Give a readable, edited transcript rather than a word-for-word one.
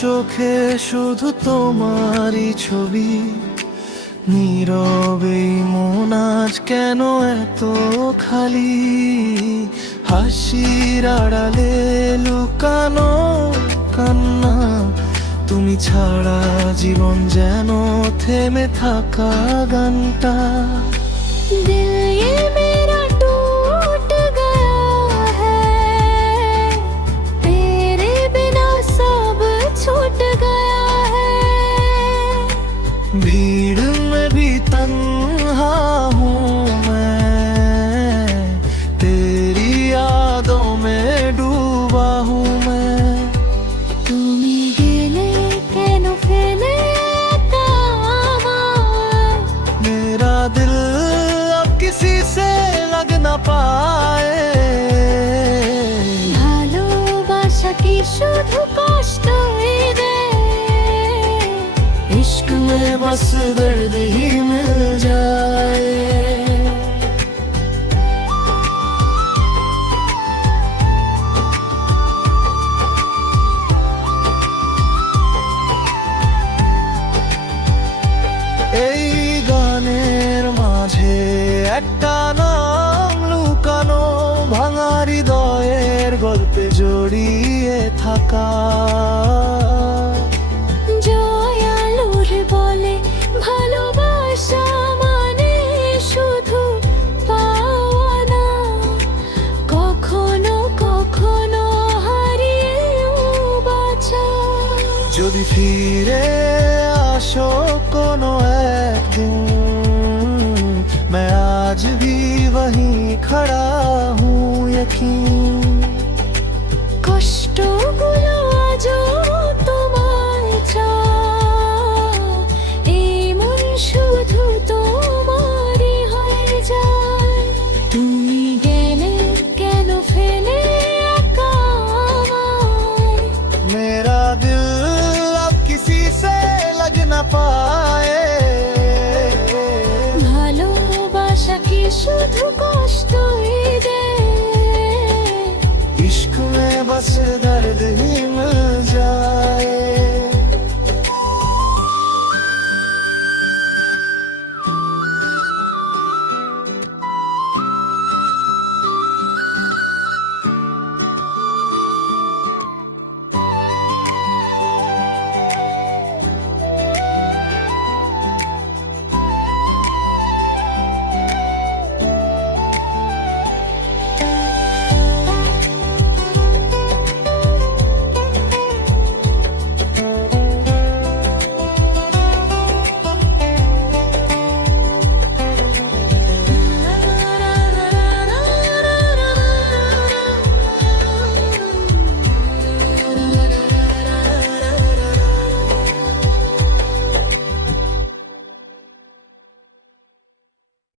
চোখে শুধু তোমারই ছবি, নীরবেই মন আজ কেন এত খালি। হাসির আড়ালে লুকানো কান্না, তুমি ছাড়া জীবন যেন থেমে থাকা গানটা। दिल ये मेरा टूट गया है, तेरे बिना सब छूट गया है। भीड़ में भी तन्हा हूँ मैं, तेरी यादों में डूबा हूँ मैं। তুমি গেলে কেন ফেলে একা আমায়, मेरा दिल अब किसी से लग न पाए। ভালোবাসা কি শুধু কষ্টই দেয়, इश्क में बस दर्द ही मिल जाए। এই গানের মাঝে একটা নাম লুকানো, ভাঙা হৃদয়ের গল্পে জড়িয়ে থাকা। জয়ালুর বলে ভালোবাসা মানে শুধু পাওয়া না, কখনো কখনো হারিয়েও বাঁচা। যদি ফিরে আসো কোনো একদিন, मैं आज भी वहीं खड़ा हूँ यकीन। কষ্টগুলো আজও তোমায় চায়, এই মন শুধু তোমারই হয়ে যায়। তুমি গেলে কেন ফেলে একা আমায়, मेरा दिल अब किसी से लग न पाए। ভালোবাসা কি শুধু কষ্টই দেয়, इश्क में बस दर्द ही